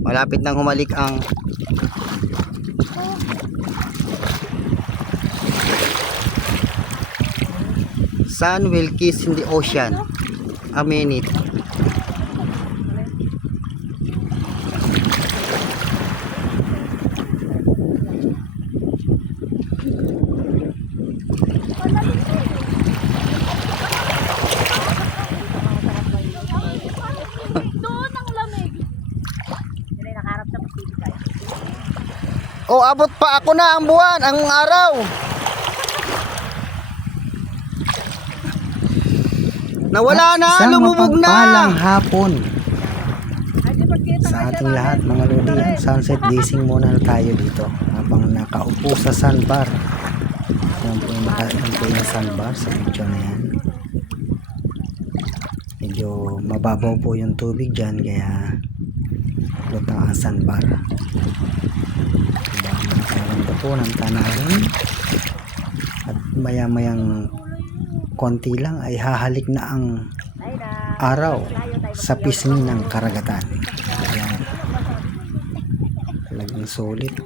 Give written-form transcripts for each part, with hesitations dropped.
Malapit nang humalik ang sun will kiss in the ocean a minute. Doon ang lamig. Hindi nakaharap sa Pacific. Oh, abot pa ako na ang buwan, ang araw. Nawala na, lumubog na. Mapagpalang hapon sa ating lahat mga lodi. Sunset gazing muna tayo dito habang nakaupo sa sandbar. Yan po yung sandbar sa picture na yan. Medyo mababaw po yung tubig dyan kaya lutang ang sandbar. Magkaroon po ng tanawin at maya-mayang konti lang ay hahalik na ang araw sa pisngi ng karagatan. Ayan. Talagang solid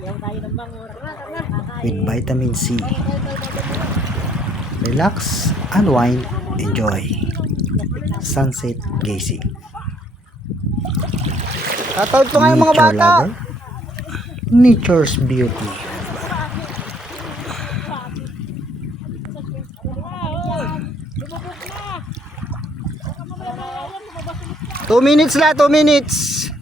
with vitamin C. Relax, unwind, enjoy. Sunset gazing. Tatawid pa nga yung mga Nature bata. lover, nature's beauty. 2 minutes la, 2 minutes.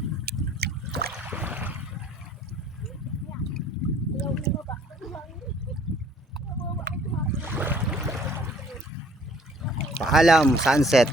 Paalam, sunset.